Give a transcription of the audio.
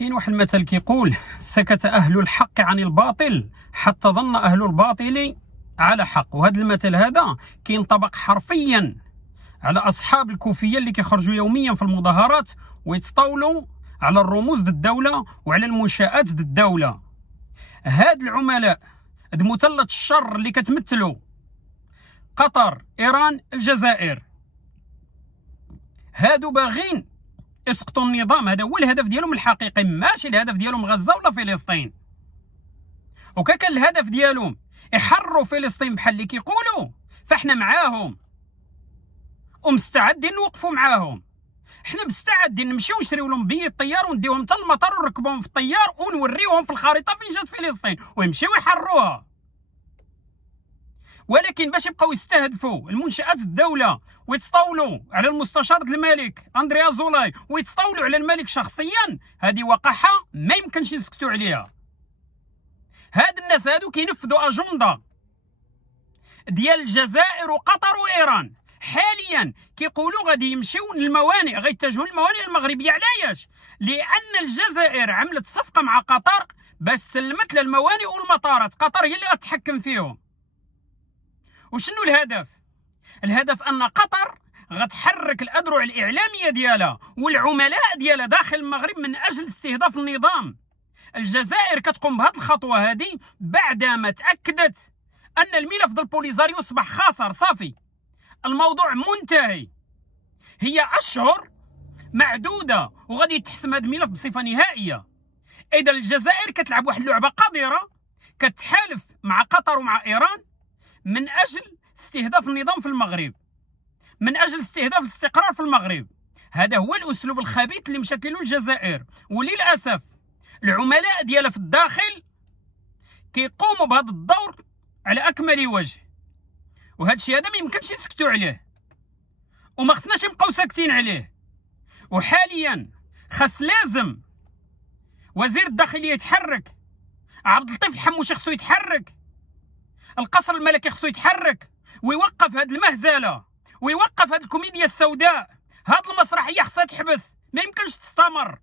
كاين واحد المثل كيقول: سكت أهل الحق عن الباطل حتى ظن أهل الباطل على حق. وهذا المثل هذا كينطبق حرفيا على أصحاب الكوفية اللي كيخرجوا يوميا في المظاهرات ويتطاولوا على الرموز ضد الدولة وعلى المنشآت ضد الدولة. هاد العملاء هاد مثلث الشر اللي كتمثلوا قطر، إيران، الجزائر، هادو باغين يسقطوا النظام. هذا هو الهدف ديالهم الحقيقي، ماشي الهدف ديالهم غزة ولا فلسطين. وكان الهدف ديالهم يحرروا فلسطين بحال اللي كيقولوا، فاحنا معاهم ومستعدين نوقفوا معاهم. حنا مستعدين نمشيو نشريو لهم بي الطيار ونديوهم حتى المطار ونركبوهم في الطيار ونوريوهم في الخريطه فين جات فلسطين ويمشيو يحرروها. ولكن باش يبقاو يستهدفوا المنشآت الدولة ويتطاولوا على المستشار الملك أندريا زولاي ويتطاولوا على الملك شخصيا، هذه وقحة ما يمكنش يسكتوا عليها. هاد الناس هادو كينفذوا أجندة ديال الجزائر وقطر وإيران. حاليا كيقولوا غادي يمشيو للموانئ، غيتجهوا للموانئ المغربية. علاش؟ لأن الجزائر عملت صفقة مع قطر باش سلمت لها الموانئ والمطارات، قطر هي اللي غتحكم فيهم. وشنو الهدف؟ الهدف ان قطر غتحرك الاذرع الاعلاميه ديالها والعملاء ديالها داخل المغرب من اجل استهداف النظام. الجزائر كتقوم بهذه الخطوه هذه بعدما تاكدت ان الملف ديال بوليزاريو اصبح خاسر، صافي الموضوع منتهي. هي اشهر معدوده وغادي يتحسم هذا الملف بصفه نهائيه. اذا الجزائر كتلعب واحد اللعبه قذره، كتحالف مع قطر ومع ايران من اجل استهداف النظام في المغرب، من اجل استهداف الاستقرار في المغرب. هذا هو الاسلوب الخبيث اللي مشات له الجزائر، وللاسف العملاء ديالها في الداخل كيقوموا بهذا الدور على اكمل وجه. وهذا الشيء هذا ما يمكنش يسكتوا عليه وما خصناش نبقاو ساكتين عليه. وحاليا خاص لازم وزير الداخليه يتحرك، عبد اللطيف الحموشي خصو يتحرك، القصر الملكي خصو يتحرك ويوقف هذه المهزله ويوقف هذه الكوميديا السوداء. هذه المسرحيه خصها تحبس، ما يمكنش تستمر.